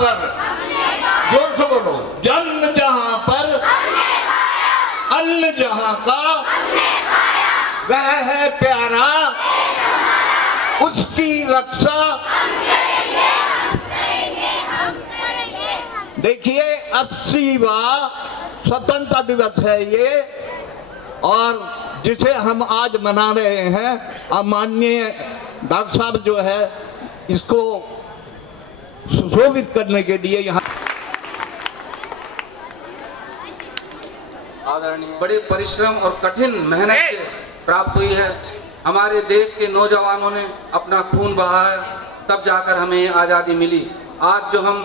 पर, जोर से बोलो, जन्म जहां पर अन्न जहां का, वह है प्यारा, उसकी रक्षा। देखिए 80वां स्वतंत्रता दिवस है ये, और जिसे हम आज मना रहे हैं। अब माननीय डॉक्टर साहब जो है इसको सुशोभित करने के लिए यहाँ बड़े परिश्रम और कठिन मेहनत से प्राप्त हुई है। हमारे देश के नौजवानों ने अपना खून बहाया, तब जाकर हमें आज़ादी मिली। आज जो हम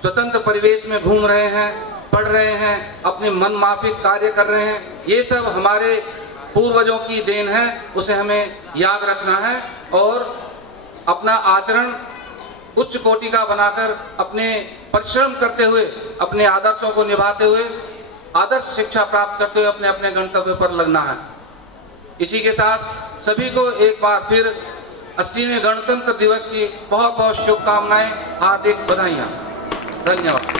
स्वतंत्र परिवेश में घूम रहे हैं, पढ़ रहे हैं, अपने मन माफिक कार्य कर रहे हैं, ये सब हमारे पूर्वजों की देन है। उसे हमें याद रखना है और अपना आचरण उच्च कोटि का बनाकर, अपने परिश्रम करते हुए, अपने आदर्शों को निभाते हुए, आदर्श शिक्षा प्राप्त करते हुए अपने अपने गंतव्य पर लगना है। इसी के साथ सभी को एक बार फिर 80वें गणतंत्र दिवस की बहुत बहुत शुभकामनाएं, हार्दिक बधाइयाँ। धन्यवाद।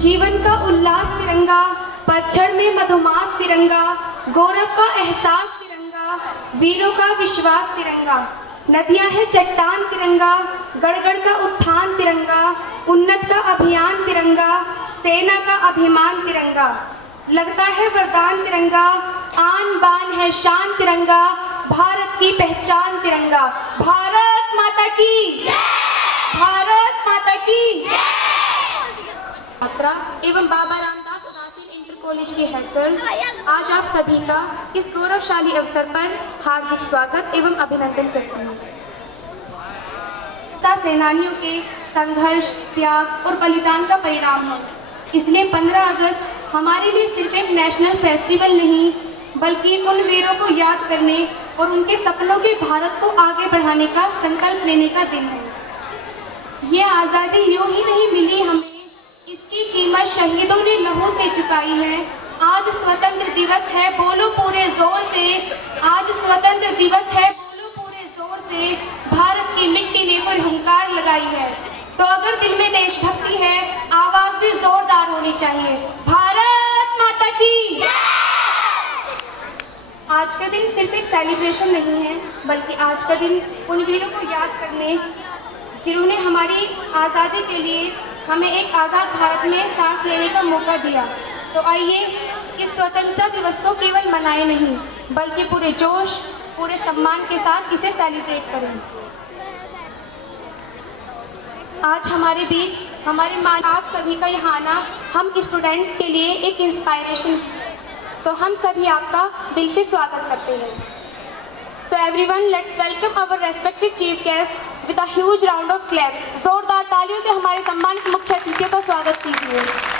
जीवन का उल्लास तिरंगा, पतझड़ में मधुमास तिरंगा, गौरव का एहसास तिरंगा, वीरों का विश्वास तिरंगा। नदियां है चट्टान तिरंगा, गड़गड़ का उत्थान तिरंगा, उन्नत का अभियान तिरंगा, सेना का अभिमान तिरंगा। लगता है वरदान तिरंगा, आन बान है शान तिरंगा, भारत की पहचान तिरंगा। भारत माता की, भारत माता की। छात्रा एवं बाबा रामदास उदासी इंटर कॉलेज के हेड गर्ल, आज आप सभी का इस गौरवशाली अवसर पर हार्दिक स्वागत एवं अभिनंदन करती हूँ। सेनानियों के संघर्ष, त्याग और बलिदान का परिणाम है, इसलिए 15 अगस्त हमारे लिए सिर्फ एक नेशनल फेस्टिवल नहीं, बल्कि उन वीरों को याद करने और उनके सपनों के भारत को आगे बढ़ाने का संकल्प लेने का दिन है। ये आज़ादी यूं ही नहीं मिली हमें, इसकी कीमत शहीदों ने लहू से चुकाई है। आज स्वतंत्र दिवस है, बोलो पूरे जोर से, आज स्वतंत्र दिवस है, बोलो पूरे जोर से। भारत की मिट्टी ने कोई हुंकार लगाई है, तो अगर दिल में देशभक्ति है, आवाज भी जोरदार होनी चाहिए। भारत माता की। आज का दिन सिर्फ सिर्फ एक सेलिब्रेशन नहीं है, बल्कि आज का दिन उन वीरों को याद करने जिन्होंने हमारी आज़ादी के लिए हमें एक आज़ाद भारत में सांस लेने का मौका दिया। तो आइए इस स्वतंत्रता दिवस को केवल मनाएं नहीं, बल्कि पूरे जोश, पूरे सम्मान के साथ इसे सेलिब्रेट करें। आज हमारे बीच हमारे मान आप सभी का यहाँ आना हम स्टूडेंट्स के लिए एक इंस्पायरेशन, तो हम सभी आपका दिल से स्वागत करते हैं। So everyone, let's welcome our respected chief guest with a huge round of claps. जोरदार तालियों से हमारे सम्मानित मुख्य अतिथियों का स्वागत कीजिए।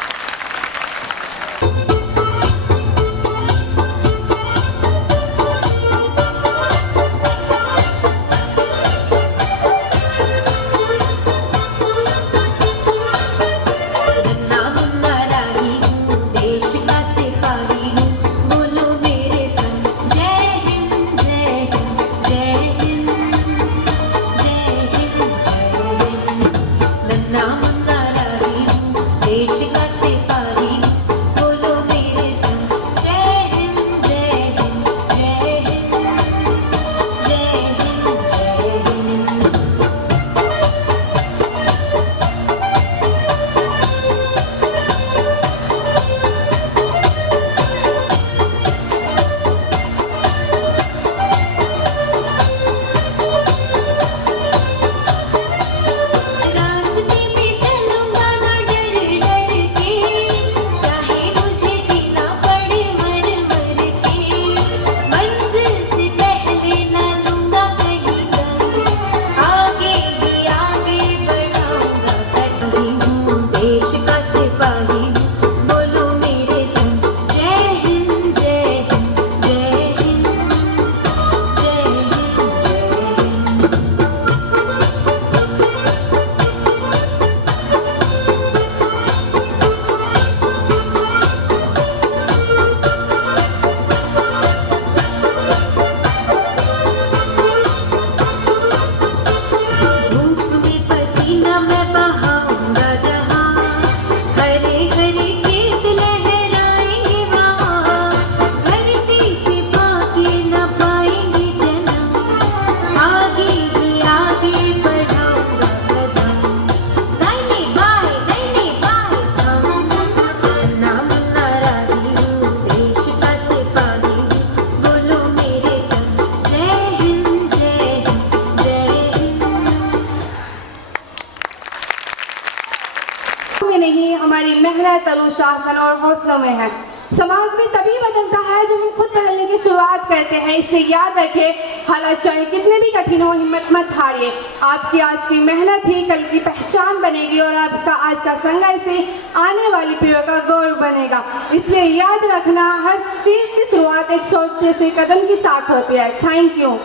नहीं, हमारी मेहनत, अनुशासन और हौसलों में है। समाज में तभी बदलता है जब हम खुद बदलने की शुरुआत करते हैं। इसलिए याद रखें, हालात चाहे कितने भी कठिन हो, हिम्मत मत हारिए। आपकी आज की मेहनत ही कल की पहचान बनेगी और आपका आज का संघर्ष ही आने वाली पीढ़ियों का गौरव बनेगा। इसलिए याद रखना, हर चीज की शुरुआत एक छोटे से कदम के साथ होती है। Thank you.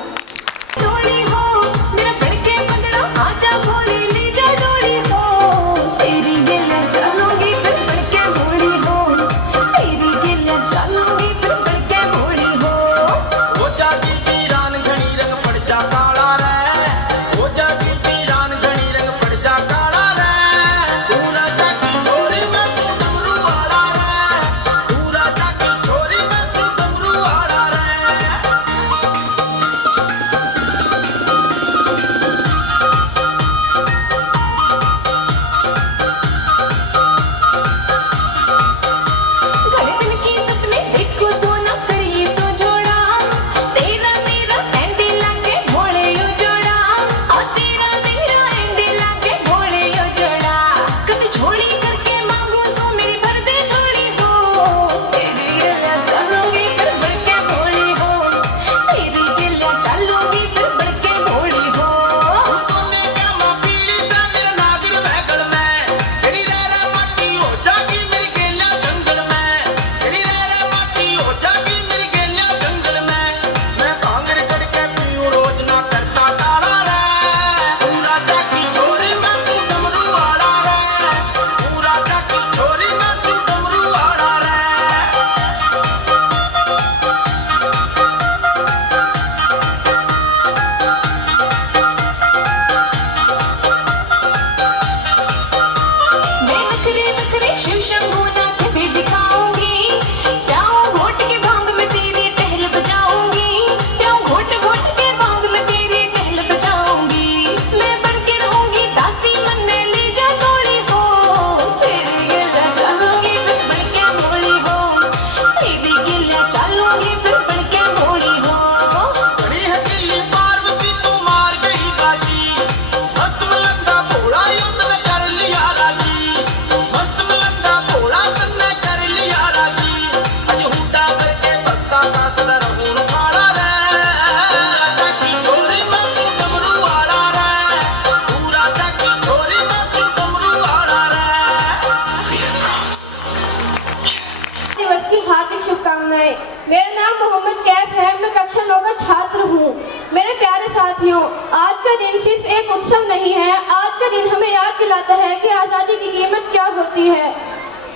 मेरे प्यारे साथियों, आज का दिन सिर्फ एक उत्सव नहीं है। आज का दिन हमें याद दिलाता है कि आज़ादी की कीमत क्या होती है।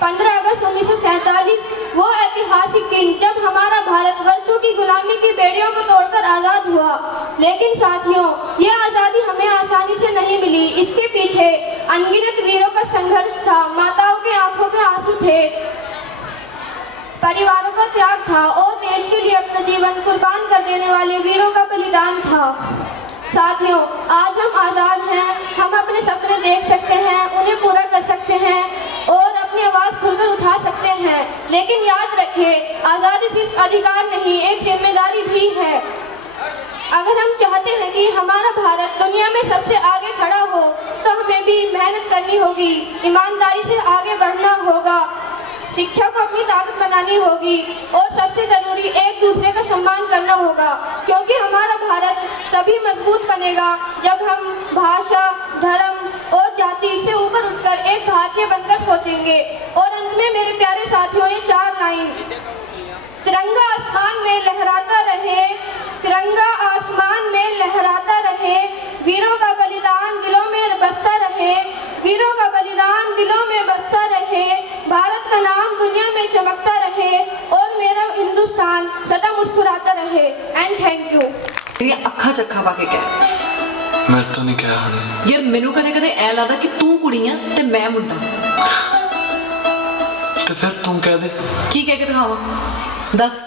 15 अगस्त 1947 वो ऐतिहासिक दिन जब हमारा भारत वर्षों की गुलामी की बेड़ियों को तोड़कर आज़ाद हुआ। लेकिन साथियों, ये आज़ादी हमें आसानी से नहीं मिली। इसके पीछे अनगिनत वीरों का संघर्ष था, माताओं की आंखों के आंसू थे, परिवारों का त्याग था और देश के लिए अपना जीवन कुर्बान कर देने वाले वीरों का बलिदान था। साथियों, आज हम आज़ाद हैं, हम अपने सपने देख सकते हैं, उन्हें पूरा कर सकते हैं और अपनी आवाज़ खुलकर उठा सकते हैं। लेकिन याद रखिए, आज़ादी सिर्फ अधिकार नहीं, एक जिम्मेदारी भी है। अगर हम चाहते हैं कि हमारा भारत दुनिया में सबसे आगे खड़ा हो, तो हमें भी मेहनत करनी होगी, ईमानदारी से आगे बढ़ना होगा, शिक्षा को अपनी ताकत बनानी होगी और सबसे जरूरी एक दूसरे का सम्मान करना होगा। क्योंकि हमारा भारत तभी मजबूत बनेगा जब हम भाषा, धर्म और जाति से ऊपर उठकर एक भारतीय बनकर सोचेंगे। और अंत में मेरे प्यारे साथियों, ये 4 लाइन: तिरंगा आसमान में लहराता रहे, तिरंगा आसमान में लहराता रहे, वीरों का बलिदान दिलों में बसता रहे, वीरों का बलिदान दिलों में बसता रहे, भारत का नाम दुनिया में चमकता रहे और मेरा हिंदुस्तान सदा मुस्कुराता रहे। And thank you. ये अखा चक्खा पा के क्या मैं तो नहीं कहा हूं यार, मैनू कदे कदे ऐ लगदा कि तू कुड़ी आ ते मैं मुंडा। तो फिर तुम कह दे की कह के दिखावा, दस।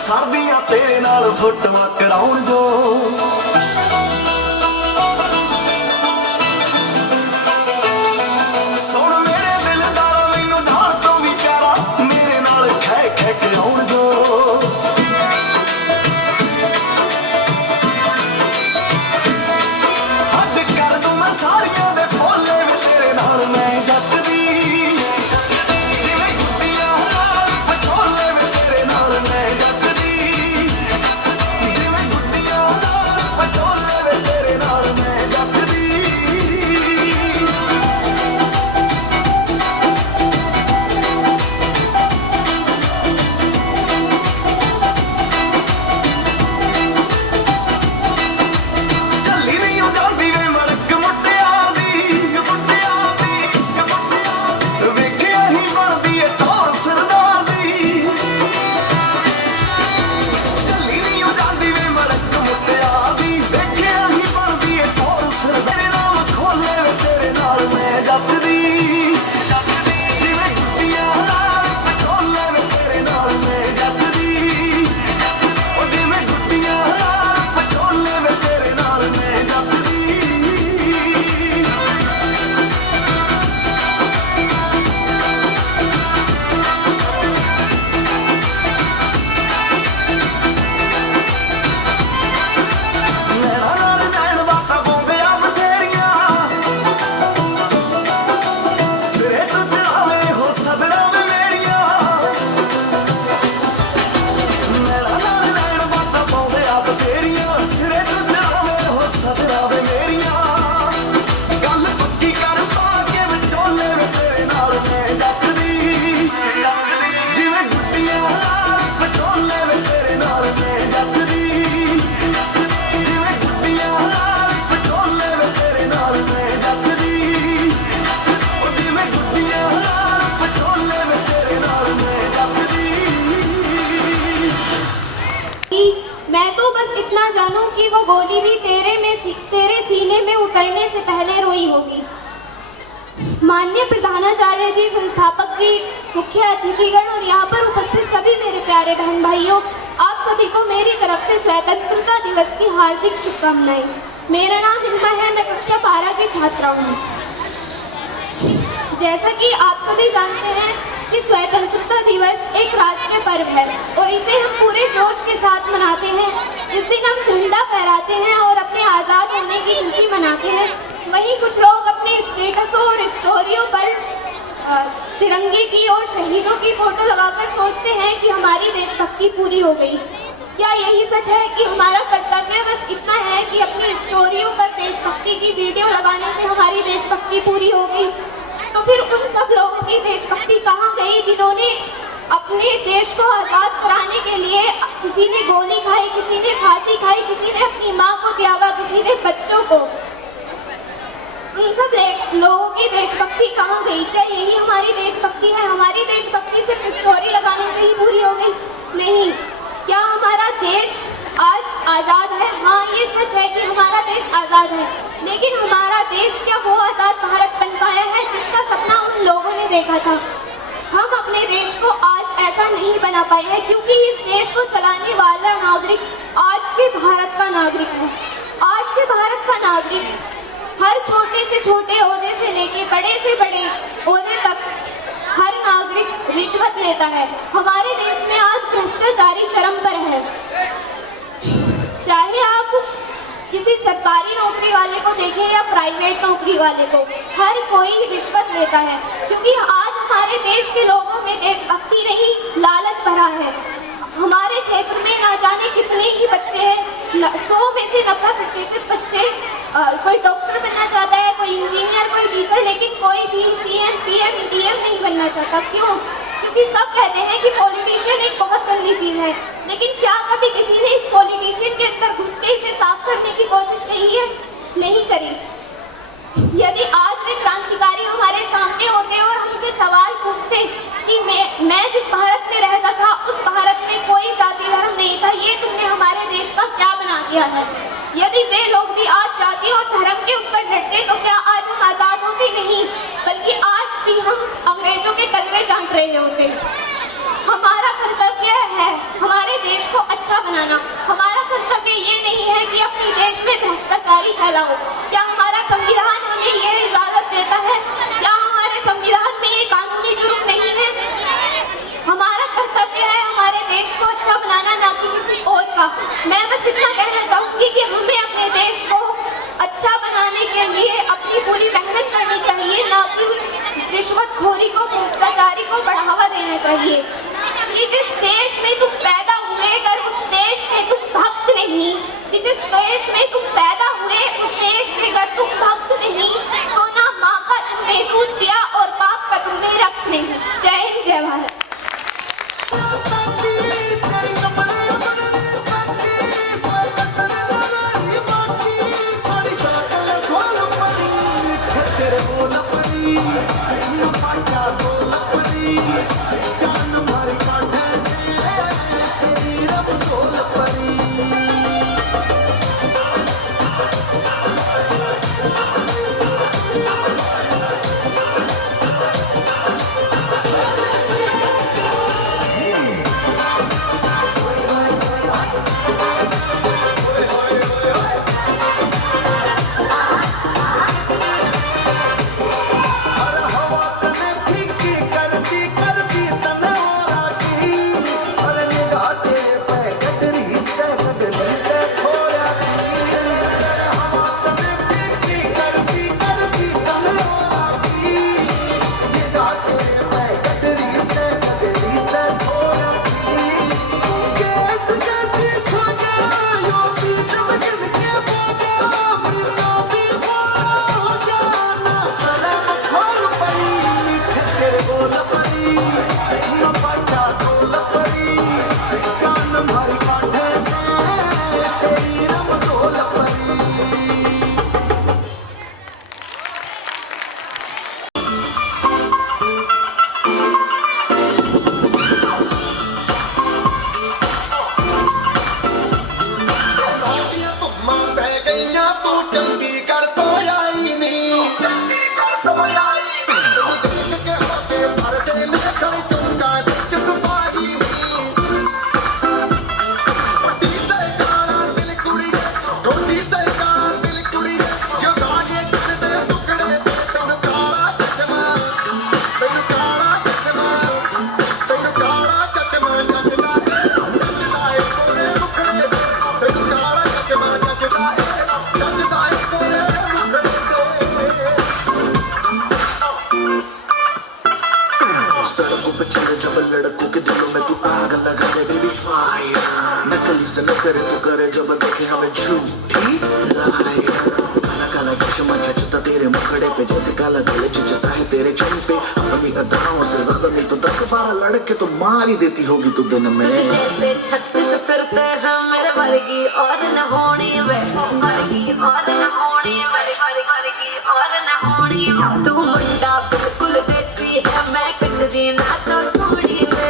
ਸਰਦੀਆਂ ਤੇਰੇ ਨਾਲ ਫੋਟੋਆਂ ਕਰਾਉਣ ਜੋ ਸੁਣ ਮੇਰੇ ਦਿਲਦਾਰਾ, ਮੈਨੂੰ ਜਾਣ ਤੋਂ ਵੀ ਪਿਆਰਾ, ਮੇਰੇ ਨਾਲ ਖੈ ਖੈ ਕੇ ਆਉਣ ਜੋ ਹੱਦ ਕਰ ਦੂੰ ਮੈਂ ਸਾਰੀਆਂ ਦੇ ਭੋਲੇ ਵੇ ਤੇਰੇ ਨਾਲ ਮੈਂ ਜੱਟਦੀ। मैं तो बस इतना जानूं कि वो गोली भी तेरे सीने में उतरने से पहले रोई होगी। माननीय प्रधानाचार्य जी, संस्थापक जी, मुख्य अतिथिगण और यहाँ पर उपस्थित सभी मेरे प्यारे बहन भाइयों, आप सभी को मेरी तरफ से स्वतंत्रता दिवस की हार्दिक शुभकामनाएं। मेरा नाम हिमा है, मैं कक्षा 12 की छात्रा हूँ। जैसा कि आप सभी जानते हैं कि स्वतंत्रता दिवस एक राष्ट्रीय पर्व है और इसे हम पूरे जोश के साथ मनाते हैं। इस दिन हम झंडा फहराते हैं और अपने आज़ाद होने की खुशी मनाते हैं। वहीं कुछ लोग अपने स्टेटसों और स्टोरियों पर तिरंगे की और शहीदों की फोटो लगाकर सोचते हैं कि हमारी देशभक्ति पूरी हो गई। क्या यही सच सच है कि हमारा कर्तव्य बस इतना है कि अपनी स्टोरियों पर देशभक्ति की वीडियो लगाने से हमारी देशभक्ति पूरी हो गई, तो फिर उन सब लोगों की देशभक्ति कहाँ गई जिन्होंने अपने देश को आज़ाद कराने के लिए किसी ने गोली खाई, किसी ने फांसी खाई, किसी ने अपनी माँ को त्यागा, किसी ने बच्चों को। उन सब लोगों की देशभक्ति कहाँ गई? क्या यही हमारी देशभक्ति है? हमारी देशभक्ति सिर्फ स्टोरी लगाने से ही पूरी हो गई? नहीं। क्या हमारा देश आज आज़ाद है? हाँ, ये सच है कि हमारा देश आज़ाद है, लेकिन हमारा देश क्या वो आज़ाद भारत बन पाया है जिसका सपना उन लोगों ने देखा था? हम अपने देश को आज ऐसा नहीं बना पाए हैं, क्योंकि इस देश को चलाने वाला नागरिक आज के भारत का नागरिक है। आज के भारत का नागरिक हर छोटे से छोटे ओहदे से लेके बड़े से बड़े ओहदे तक हर नागरिक रिश्वत लेता है। हमारे देश में आज भ्रष्टाचारी चरम पर है। चाहे आप किसी सरकारी नौकरी वाले को देखें या प्राइवेट नौकरी वाले को, हर कोई रिश्वत लेता है, क्योंकि आज हमारे देश के लोगों में देशभक्ति नहीं, लालच भरा है। हमारे क्षेत्र में ना जाने कितने ही बच्चे हैं, 100 में से 90% बच्चे कोई डॉक्टर बनना चाहता है, कोई इंजीनियर, कोई टीचर, लेकिन कोई भी सीएम, पीएम, डीएम नहीं बनना चाहता। क्यों? क्योंकि सब कहते हैं कि पॉलिटिशियन एक बहुत गंदी चीज है, लेकिन क्या कभी किसी ने इस पॉलिटिशियन के अंदर घुस के इसे साफ करने की कोशिश की है? नहीं करी। यदि आज वे क्रांतिकारी हमारे सामने होते और हमसे सवाल पूछते कि मैं जिस भारत में रहता था उस भारत में कोई जाति धर्म नहीं था, ये तुमने हमारे देश का क्या बना दिया है? यदि वे लोग भी आज जाति और धर्म के ऊपर लड़ते तो क्या आज हम आजाद होते? नहीं, बल्कि आज भी हम अंग्रेजों के तलवे चाट रहे होते। हमारा कर्तव्य है हमारे देश को अच्छा बनाना। हमारा कर्तव्य ये नहीं है कि अपने देश में भ्रष्टाचारी फैलाओ। क्या हमारा संविधान हमें ये इजाजत देता है? क्या हमारे संविधान में ये कानूनी जुर्म नहीं है? हमारा कर्तव्य है हमारे देश को अच्छा बनाना, ना कि किसी और का। मैं बस इतना कहना चाहूंगी कि हमें अपने देश को अच्छा बनाने के लिए अपनी पूरी मेहनत करनी चाहिए, ना कि रिश्वतखोरी को, भ्रष्टाचारी को बढ़ावा देना चाहिए। कि जिस देश में तुम पैदा हुए, अगर उस देश में तुम भक्त नहीं, कि जिस देश में तुम पैदा हुए उस देश में अगर तुम भक्त नहीं, तो ना माँ का तुमने दूध दिया और बाप का तुमने रक्त नहीं। जय हिंद, जय भारत। करे तू करे जब देखे हमें झूठी लायर काला काला चश्मा जचता तेरे मुखड़े पे जैसे काला गले जचता है तेरे चेहरे पे अपनी अदाओं से ज्यादा नहीं तो 10-12 लड़के तो मार ही देती होगी तू दिन में जैसे 36 फिरते हैं मेरे वर्गी और न होनी वे वर्गी और न होनी वर्गी और न होनी तू मुंडा बिल्कुल देसी है मैं कटदी ना तो सोड़ी वे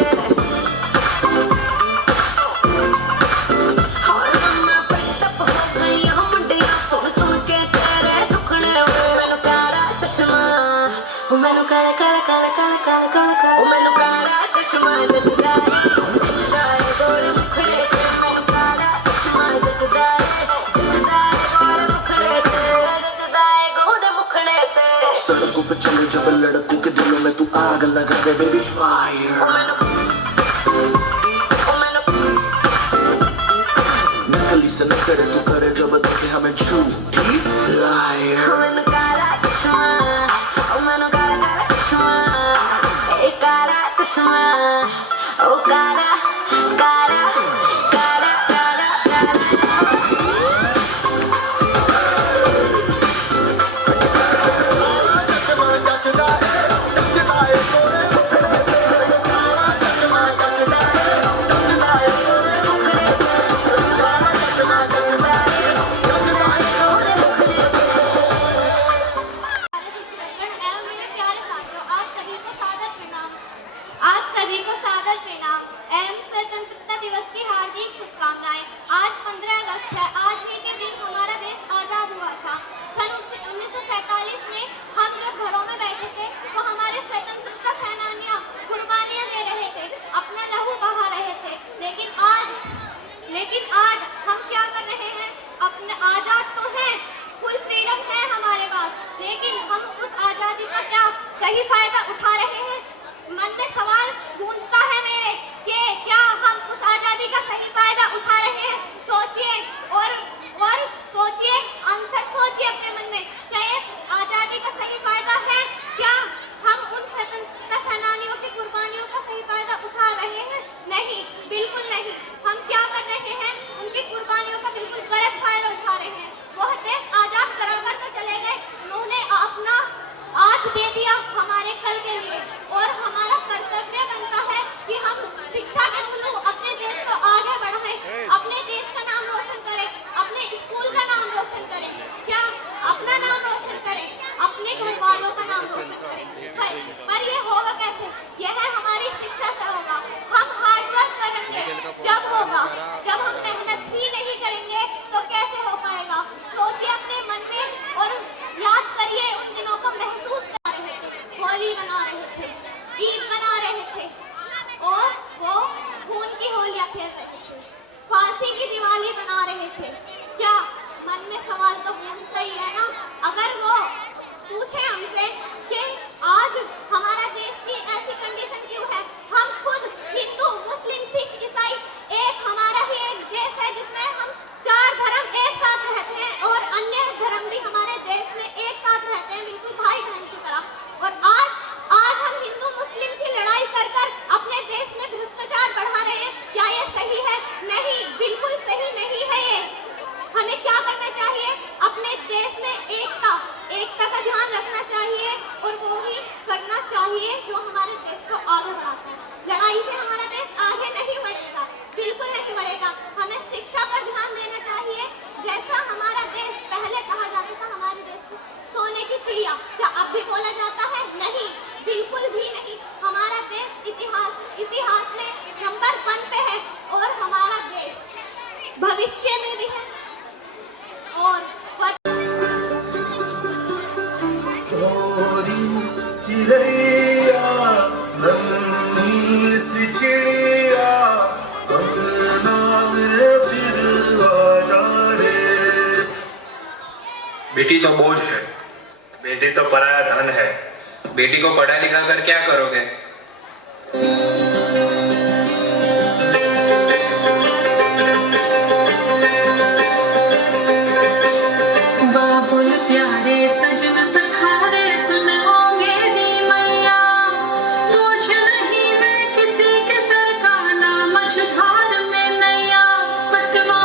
मैनू काला काला काला काला काला काला काला मैनू काला चश्मा जचदा है गोरे मुखड़े ते मैनू काला चश्मा जचदा है गोरे मुखड़े ते जचदा है गोरे मुखड़े ते सड़कों पे चले जब लड़कों के दिलों में तू आग लगा दे बेबी फायर नकली से न करे तू करे जब देखे हमें झूठी लायर मैनू काला चश्मा मैनू ओ काला काला काला काला सही फायदा उठा रहे हैं। मन में सवाल गूंजता है मेरे कि क्या हम उस आजादी का सही फायदा उठा रहे हैं? सोचिए और सोचिए, आंसर सोचिए अपने मन में, क्या ये आजादी का सही फायदा है? क्या हम उन स्वतंत्रता सेनानियों की कुर्बानियों का सही फायदा उठा रहे हैं? नहीं, बिल्कुल नहीं। हम क्या कर रहे हैं? उनकी कुर्बानियों का बिल्कुल गलत फायदा उठा रहे हैं। वह देश आजाद कराकर तो चले गए, उन्होंने अपना आज दे दिया हमारे कल के लिए, और हमारा कर्तव्य बनता है कि हम शिक्षा के थ्रू अपने देश को आगे बढ़ाएं, अपने देश का नाम रोशन करें, अपने स्कूल का नाम रोशन करें, क्या अपना नाम रोशन करें, अपने घर वालों का नाम रोशन करें। पर ये होगा कैसे? यह हमारी शिक्षा से होगा। हम हार्ड वर्क करेंगे जब होगा, जब हम मेहनत ही नहीं करेंगे तो कैसे हो पाएगा? सोचिए अपने मन में और याद करिए उन दिनों को महसूस कर रहे थे। होली मना रहे थे, ईद मना रहे थे, और वो खून की होलियां खेल रहे थे, फांसी की दिवाली बना रहे थे। क्या मन में सवाल तो गूंजता ही है ना? अगर वो पूछे हमसे कि आज हमारा देश की ऐसी कंडीशन क्यों है, हम खुद हिंदू, मुस्लिम, सिख, ईसाई एक हमारा ही एक देश है जिसमें हम 4 धर्म एक साथ रहते हैं, और अन्य धर्म भी हमारे देश में एक साथ रहते हैं, बिल्कुल भाई बहन की तरह। और आज हम हिंदू मुस्लिम की लड़ाई कर अपने देश में भ्रष्टाचार बढ़ा रहे हैं। क्या ये सही है? नहीं, बिल्कुल सही नहीं है ये। हमें क्या करना चाहिए? अपने देश में एकता का ध्यान रखना चाहिए, और वो ही करना चाहिए जो हमारे देश को आगे बढ़ाता है। लड़ाई से हमारा देश आगे नहीं बढ़ेगा, बिल्कुल नहीं बढ़ेगा। हमें शिक्षा पर ध्यान देना चाहिए। जैसा हमारा देश पहले कहा जाता था, हमारे देश को सोने की चिड़िया, क्या अब भी बोला जाता है? नहीं, बिल्कुल भी नहीं। हमारा देश इतिहास में नंबर 1 पे है, और हमारा देश भविष्य में भी है। और चिड़िया नन्ही सी चिड़िया अंगना में फिर आ जा रे। बेटी तो बोझ है, बेटी तो पराया धन है। बेटी को पढ़ा लिखा कर क्या करोगे? बाबुल प्यारे सजन सखारे सुनो मेरी मैया, पूछ नहीं मैं किसी के सर का ना मझधार में नैया। पतवा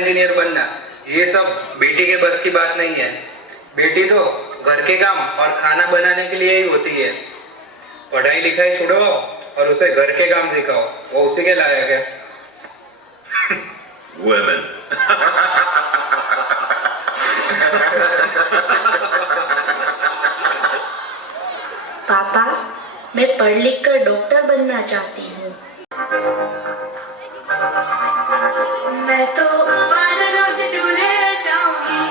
इंजीनियर बनना, ये सब बेटी के बस की बात नहीं है। बेटी तो घर के काम और खाना बनाने के लिए ही होती है। पढ़ाई लिखाई छोड़ो और उसे घर के काम सिखाओ, वो उसी के लायक है। Women. पापा, मैं पढ़ लिख कर डॉक्टर बनना चाहती हूँ। मैं तो बादलों से दूर जाऊंगी,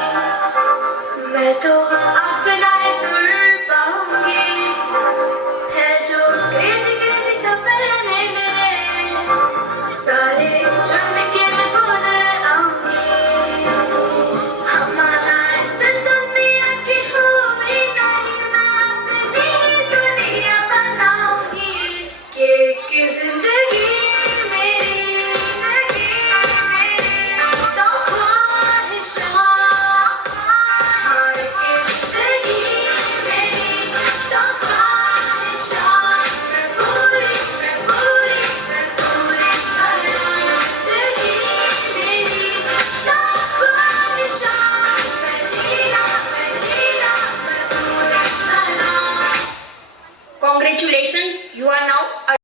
मैं तो अपना सुर पाऊंगी, है जो क्रेजी क्रेजी सपने मेरे सारे चुन के मैं बोल आऊंगी। हमारा दुनिया की हुई नहीं, मैं अपनी दुनिया बनाऊंगी। कि जिंदगी मेरी सौ ख्वाहिशां, हाय कि जिंदगी मेरी सौ ख्वाहिशां, मैं पूरी करूं। जिंदगी मेरी सौ ख्वाहिशां, मैं जीना मैं पूरी करूं। Congratulations, you are now a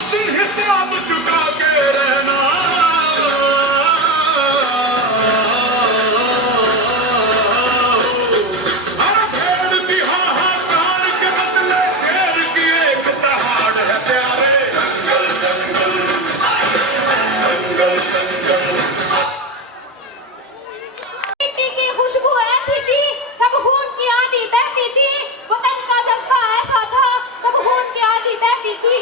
मिट्टी की खुशबू ऐसी थी, तब खून की आंधी बहती थी। वतन का जज्बा ऐसा था, तब खून की आंधी बहती थी।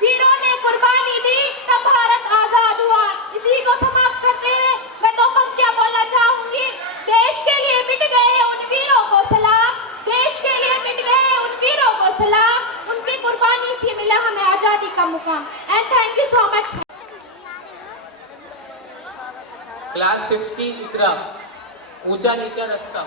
वीरों ने कुर्बानी दी, तब भारत आजाद हुआ। इसी को समाप्त करते हुए मैं दो पंक्तियां बोलना चाहूंगी। देश के लिए मिट गए उन वीरों को सलाम, देश के लिए मिट गए उन वीरों को सलाम। उनकी कुर्बानी से मिला हमें आजादी का मुकाम। And thank you so much. Class 50 इकरा, ऊंचा नीचा रास्ता।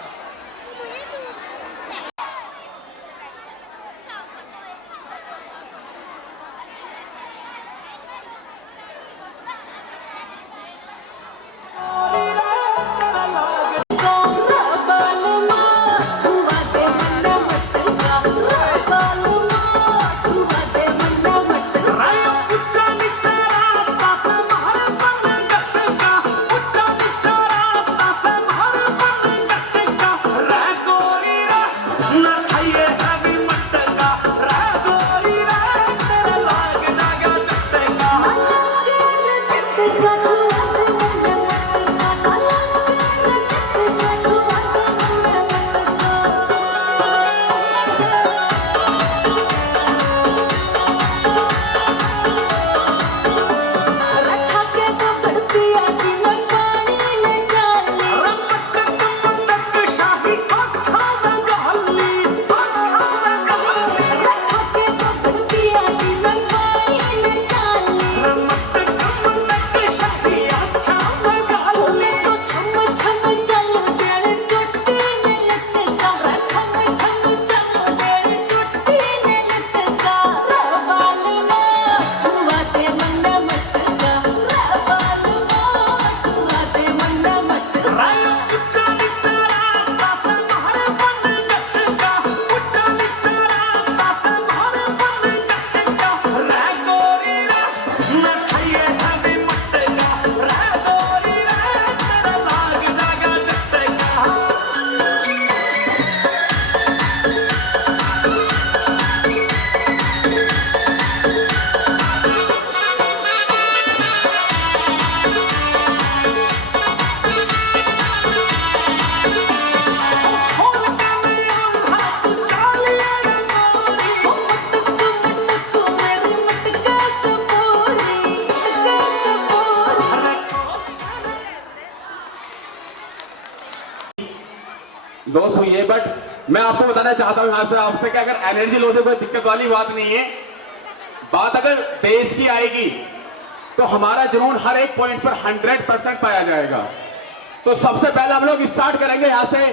लॉस हुई है, बट मैं आपको बताना चाहता हूं यहां से आपसे कि अगर एनर्जी लॉस है कोई दिक्कत वाली बात नहीं है। बात अगर देश की आएगी तो हमारा जुनून हर एक पॉइंट पर 100% पाया जाएगा। तो सबसे पहले हम लोग स्टार्ट करेंगे यहां से।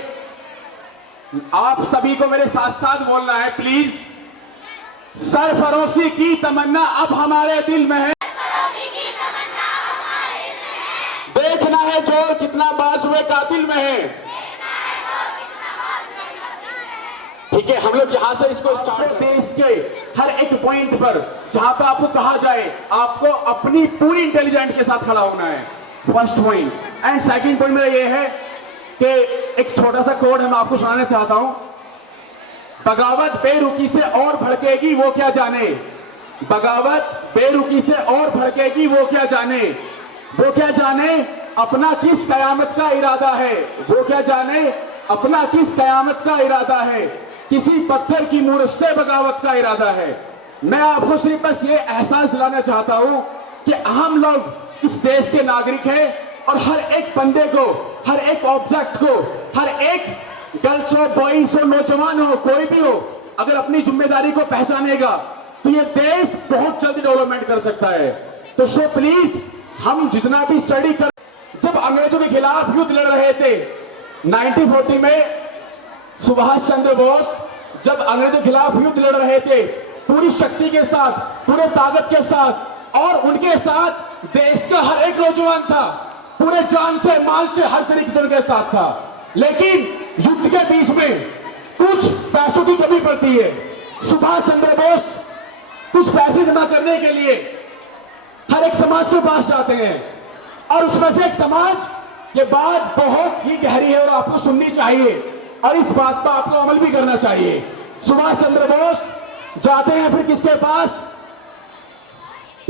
आप सभी को मेरे साथ साथ बोलना है प्लीज। सरफरोशी की तमन्ना अब हमारे दिल में है, देखना है जोर कितना बाजुए पूरे कातिल में है। ठीक है, हम लोग यहां से इसको स्टार्ट देश के हर एक पॉइंट पर जहां पे आपको कहा जाए आपको अपनी पूरी इंटेलिजेंट के साथ खड़ा होना है, first point. And second point मेरा ये है कि एक छोटा सा कोड मैं आपको सुनाना चाहता हूं। बगावत बेरुखी से और भड़केगी वो क्या जाने, बगावत बेरुखी से और भड़केगी वो क्या जाने, वो क्या जाने अपना किस कयामत का इरादा है, वो क्या जाने अपना किस कयामत का इरादा है, किसी पत्थर की मूरत से बगावत का इरादा है। मैं आपको सिर्फ बस ये एहसास दिलाना चाहता हूं कि हम लोग इस देश के नागरिक हैं और हर एक बंदे को, हर एक ऑब्जेक्ट को, हर एक गर्ल्स हो, बॉयज हो, नौजवान हो, कोई भी हो, अगर अपनी जिम्मेदारी को पहचानेगा तो ये देश बहुत जल्दी डेवलपमेंट कर सकता है। तो सो प्लीज हम जितना भी स्टडी कर, जब अंग्रेजों के खिलाफ युद्ध लड़ रहे थे 1940 में, सुभाष चंद्र बोस जब अंग्रेजों के खिलाफ युद्ध लड़ रहे थे पूरी शक्ति के साथ, पूरे ताकत के साथ, और उनके साथ देश का हर एक नौजवान था, पूरे जान से, माल से, हर तरीके से उनके साथ था। लेकिन युद्ध के बीच में कुछ पैसों की कमी पड़ती है। सुभाष चंद्र बोस कुछ पैसे जमा करने के लिए हर एक समाज के पास जाते हैं, और उसमें से एक समाज, ये बात बहुत ही गहरी है और आपको सुननी चाहिए और इस बात पर आपको अमल भी करना चाहिए। सुभाष चंद्र बोस जाते हैं फिर किसके पास,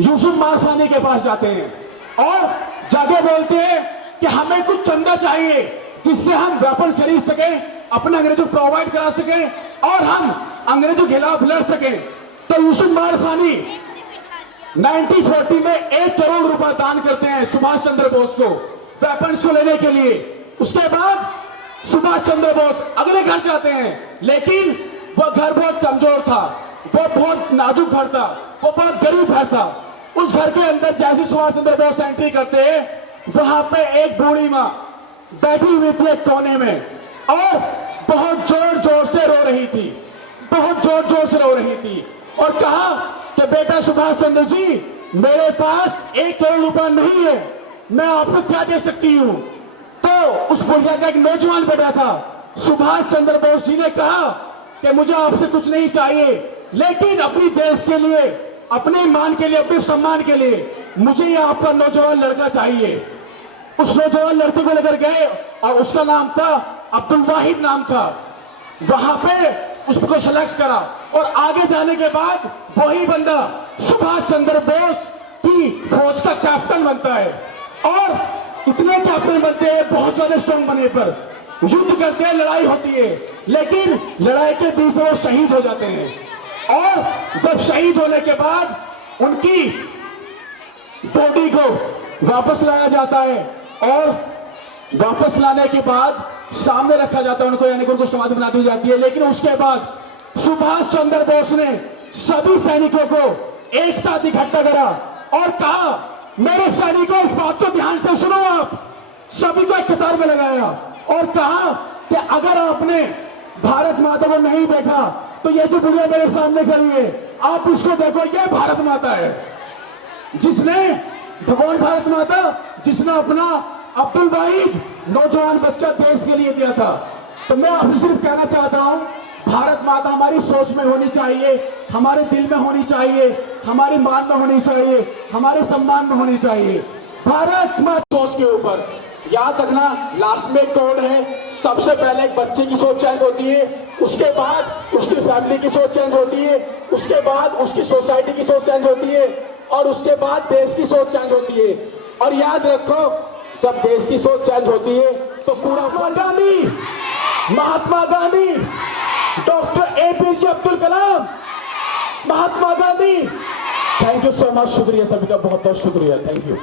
यूसुफ मारसानी के पास जाते हैं और जाके बोलते हैं कि हमें कुछ चंदा चाहिए जिससे हम वेपन खरीद सकें, अपने अंग्रेजों को प्रोवाइड करा सकें और हम अंग्रेजों के खिलाफ लड़ सकें। तो यूसुफ मारसानी 1940 में 1 करोड़ रुपए दान करते हैं सुभाष चंद्र बोस को वेपन्स को लेने के लिए। उसके बाद सुभाष चंद्र बोस अगले घर जाते हैं, लेकिन वो घर बहुत कमजोर था, वो बहुत नाजुक घर था, वो बहुत गरीब घर था। उस घर के अंदर जैसे सुभाष चंद्र बोस एंट्री करते हैं, वहां पे एक बूढ़ी माँ बैठी हुई थी एक कोने में और बहुत जोर जोर से रो रही थी, बहुत जोर जोर से रो रही थी, और कहा कि बेटा सुभाष चंद्र जी, मेरे पास 1 करोड़ रुपया नहीं है, मैं आपको क्या दे सकती हूँ। तो उस बुढ़िया का एक नौजवान बेटा था, सुभाष चंद्र बोस जी ने कहा कि मुझे आपसे कुछ नहीं चाहिए, लेकिन अपनी देश के लिए, अपने मान के लिए, अपने सम्मान के लिए मुझे ये आपका नौजवान लड़का चाहिए। उस नौजवान लड़के को लेकर गए और उसका नाम था अब्दुल वाहिद नाम था। वहां पे उसको सेलेक्ट करा और आगे जाने के बाद वही बंदा सुभाष चंद्र बोस की फौज का कैप्टन बनता है, और इतने कैप्टन बनते हैं बहुत ज्यादा स्ट्रॉन्ग बने पर, युद्ध करते हैं, लड़ाई होती है, लेकिन लड़ाई के बीच में वो शहीद हो जाते हैं। और जब शहीद होने के बाद उनकी बॉडी को वापस लाया जाता है और वापस लाने के बाद सामने रखा जाता है उनको, यानी कि उनको समाधि बना दी जाती है। लेकिन उसके बाद सुभाष चंद्र बोस ने सभी सैनिकों को एक साथ इकट्ठा करा और कहा, मेरे सैनिकों इस बात को ध्यान से सुनो, आप सभी को एक कतार में लगाया और कहा कि अगर आपने भारत माता को नहीं देखा तो ये जो बुढ़िया मेरे सामने खड़ी है, आप उसको देखो, ये भारत माता है, जिसने भगवान भारत माता, जिसने अपना अब्दुल वाहिद नौजवान बच्चा देश के लिए दिया था। तो मैं आपसे सिर्फ कहना चाहता हूं, भारत माता हमारी सोच में होनी चाहिए, हमारे दिल में होनी चाहिए, हमारे मान में होनी चाहिए, हमारे सम्मान में होनी चाहिए। भारत माता सोच के ऊपर याद रखना, लास्ट में कोड है, सबसे पहले एक बच्चे की सोच चेंज होती है, उसके बाद उसकी फैमिली की सोच चेंज होती है, उसके बाद उसकी सोसाइटी की सोच चेंज होती है, और उसके बाद देश की सोच चेंज होती है। और याद रखो, जब देश की सोच चेंज होती है तो पूरा Mahatma Gandhi, doctor APJ Abdul Kalam, Mahatma Gandhi, thank you so much, शुक्रिया सभी का, बहुत बहुत शुक्रिया, थैंक यू।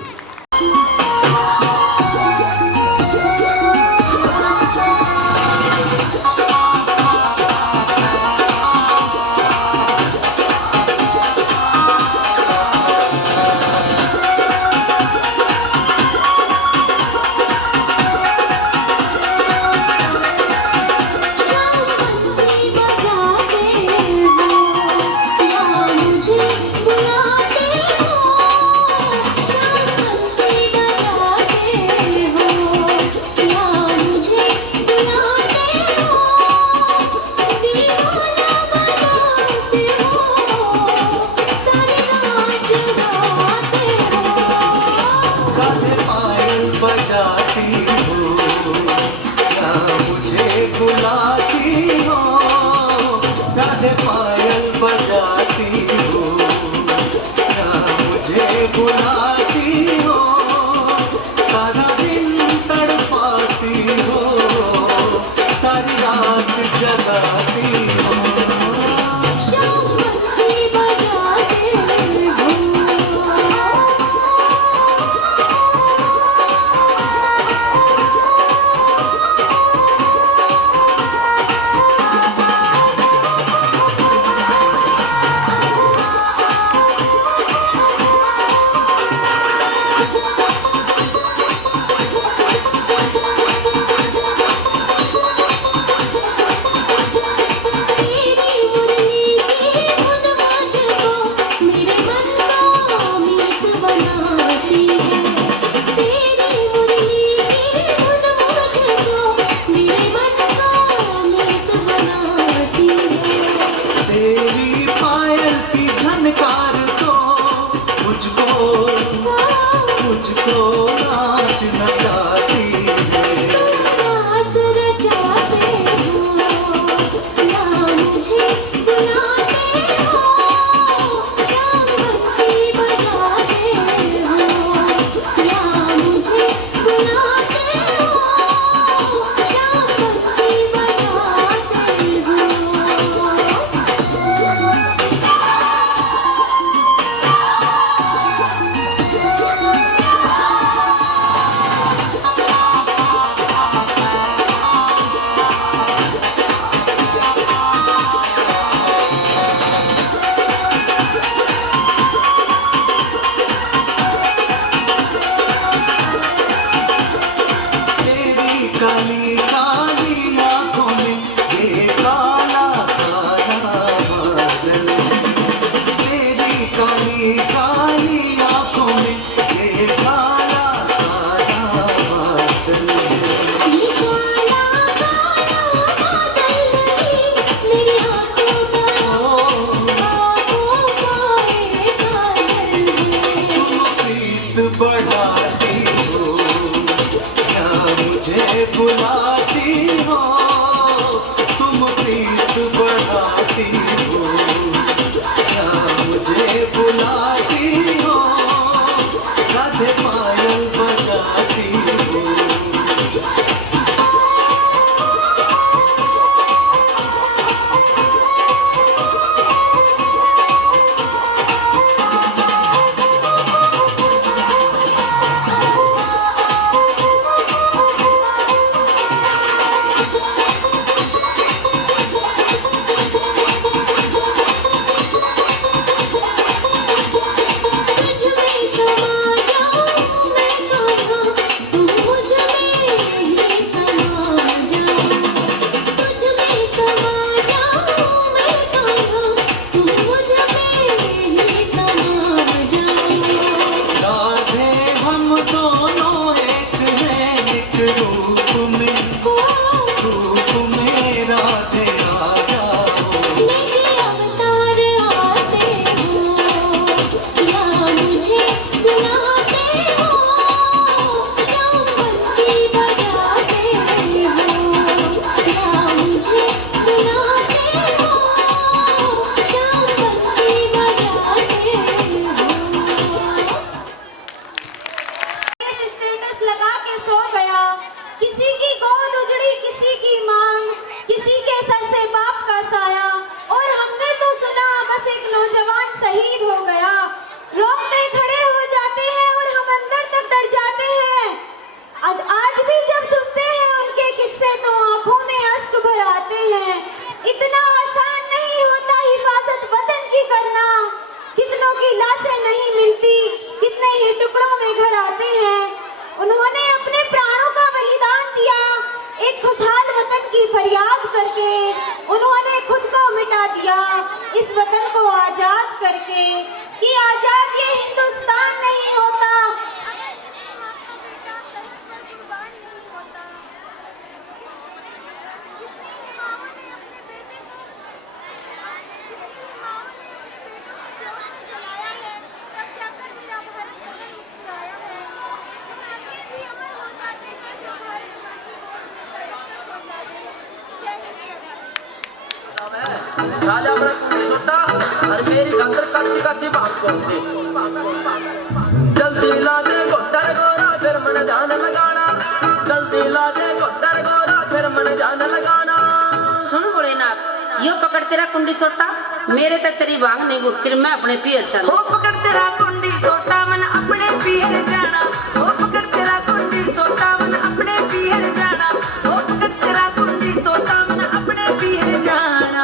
मुझे बुलाते हो, पायल बजाती हो, क्या मुझे बुलाती हो, सारा दिन तड़पाती हो, सारी रात जगाती हो। शाम बंसी बजाते हो, तेरी मुरली की धुन मुझको मेरे मन का मीत बनाती है। तेरी मुरली की धुन मुझको मेरे मन का मीत बनाती है। तेरी पायल की झनकार तो मुझको नाच नचाती है। नाच रचाते हो या मुझे बुलाते हो, शाम बंसी बजाते हो या मुझे बुलाते हो, शाम बंसी बजाते हो। तेरी काली काली आंखों में ये काला काला बादल, तेरी काली काली आंखों में ये काला काला बादल। ये काला काला बादल नहीं मेरी आँखों का ये काजल है। तुम प्रीत बढ़ाती हो, क्या मुझे बुलाती हो, तुम प्रीत बढ़ाती हो, क्या मुझे बुलाती हो, राधे पायल बजाती हो। तुझ में समा जाऊं मैं कान्हा, तुम मुझ में ही समा जाओ। तुझ में समा जाऊं मैं कान्हा, तुम मुझ में ही समा जाओ। राधे हम दोनों एक हैं एक रूप में राधे आ जाओ। लेके अवतार आते हो या मुझे बुलाते हो, शाम बंसी बजाते हो या मुझे बुलाते हो, शाम बंसी बजाते हो। स्टेटस लगा के सो गया, किसी की गोद उजड़ी किसी की मांग, किसी के सर से बाप का साया, और हमने तो सुना बस एक नौजवान शहीद हो गया। रोंगटे खड़े हो जाते हैं और हम अंदर तक डर जाते हैं। आज भी जब सुनते हैं उनके किस्से तो आंखों में अश्क भर आते हैं। इतना आसान नहीं होता हिफाजत वतन की करना, कितनों की लाशें नहीं मिलती, कितने ही टुकड़ों में घर आते हैं। उन्होंने अपने प्राणों का बलिदान दिया एक खुशहाल वतन की फरियाद करके, उन्होंने खुद को मिटा दिया इस वतन को आजाद करके, कि आजाद ये हिंदुस्तान नहीं होता। राजा सुटा और मेरी खातर कच्ची कच्ची बात करते जल्दी ला दे गोटर गोरा फिर मन जान लगाना जल्दी ला दे गोटर गोरा फिर मन जान लगाना। सुन भोलेनाथ, यो पकड़ तेरा कुंडी सोटा, मेरे तक तेरी भांग नहीं गुटती, मैं अपने पियर चल। हो पकड़ तेरा कुंडी सोटा, मन अपने पियर जाना। हो पकड़ तेरा कुंडी सोटा, मन अपने पियर जाना। हो पकड़ तेरा कुंडी सोटा, मन अपने पियर जाना।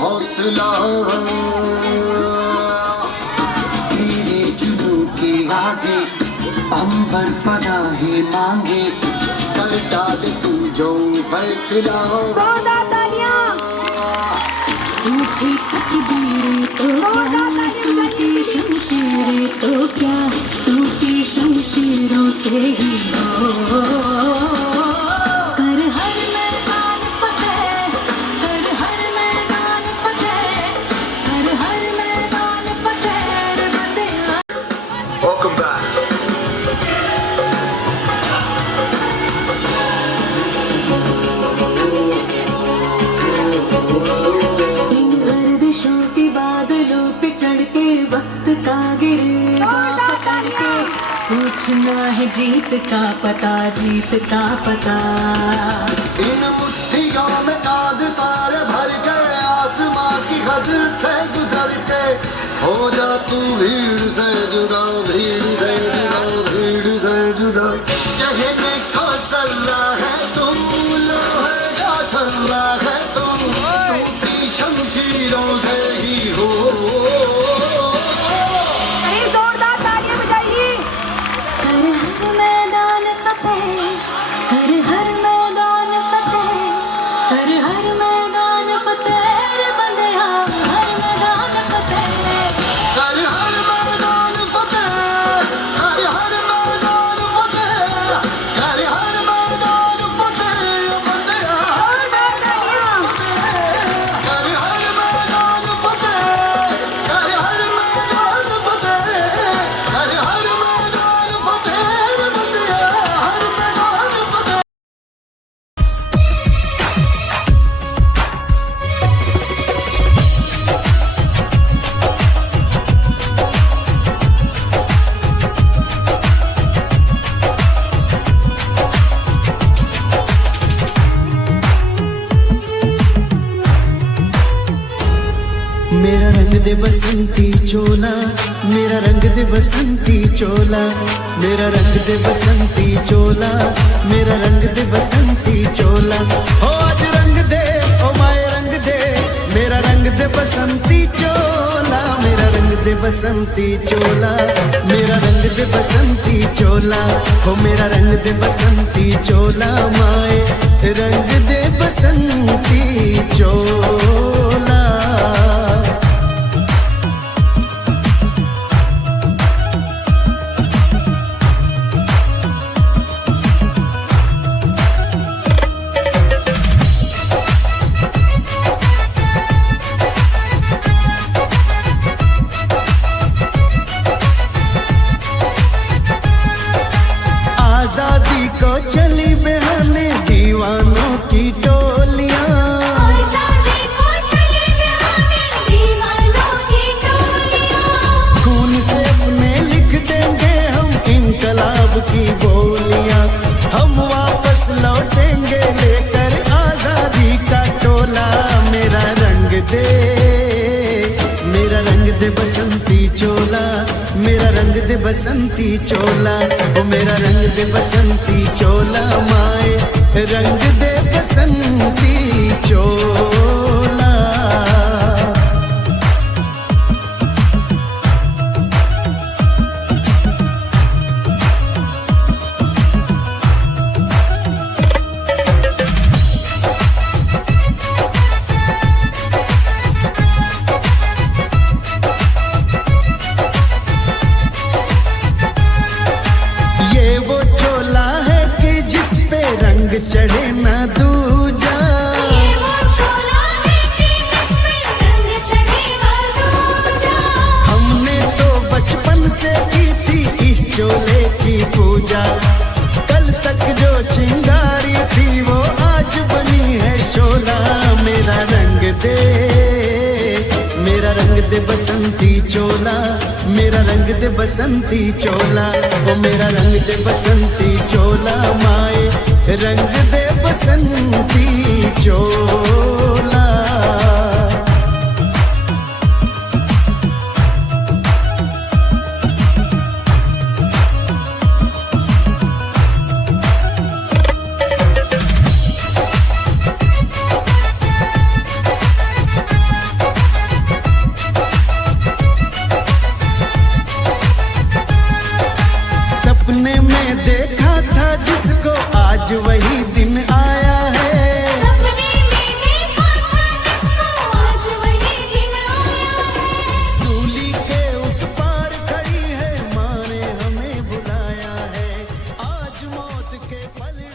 हौसला तेरे जुनू के आगे अंबर पनाहे मांगे कर डाल तू जो फैसला टूटी तकदीरें तो क्या, टूटी शमशीरें तो क्या, टूटी शमशीरों से ही हो। कर हर मैदान फतेह, कर हर मैदान फतेह, कर हर मैदान फतेह बंदियां। Welcome back. इन गर्दिशों के बादलों पे चढ़ के वक्त का गिरेगा पकड़ के, पूछना है जीत का पता, जीत का पता। इन मुट्ठियों में चांद तारे भर के आसमां की हद से गुजर के हो जा तू भीड़ से जुदा, भीड़ से जुदा, भीड़ से जुदा। कहने का सर्रा है तुम, लो है या छर्रा है तुम, टूटी शमशीरों से ही हो। जोरदार तालियां बजाइए। कर हर मैदान फतेह, कर हर मैदान फतेह, कर हर मैदान फतेह बंदियां, हर मैदान फतेह। कर हर मैदान फतेह दे बसंती चोला, मेरा रंग दे बसंती चोला, मेरा रंग दे बसंती चोला, मेरा रंग दे बसंती चोला। हो आज रंग दे ओ माए रंग दे, मेरा रंग दे बसंती चोला, मेरा रंग दे बसंती चोला, मेरा रंग दे बसंती चोला। हो मेरा रंग दे बसंती चोला, माए रंग दे बसंती चोला। आजादी को चली बहाने दीवानों की टोलियां, आजादी को चली बहाने दीवानों की टोलियां। खून से अपने लिख देंगे हम इनकलाब की बोलियां, हम वापस लौटेंगे लेकर आजादी का टोला। मेरा रंग दे, मेरा रंग दे बसंती चोला, मेरा रंग दे बसंती चोला। ओ मेरा रंग दे बसंती चोला, माए रंग दे बसंती चोला। ये वो चोला है कि जिस पे रंग चढ़े ना दूजा, ये वो चोला है कि जिसमें रंग चढ़े ना दूजा। हमने तो बचपन से की थी इस चोले की पूजा, कल तक जो चिंगारी थी वो आज बनी है शोला। मेरा रंग दे, मेरा रंग दे बसंती चोला, मेरा रंग दे बसंती चोला। वो मेरा रंग दे बसंती चोला, माए रंग दे बसंती चोला। सपने में देखा था जिसको आज वही दिन आ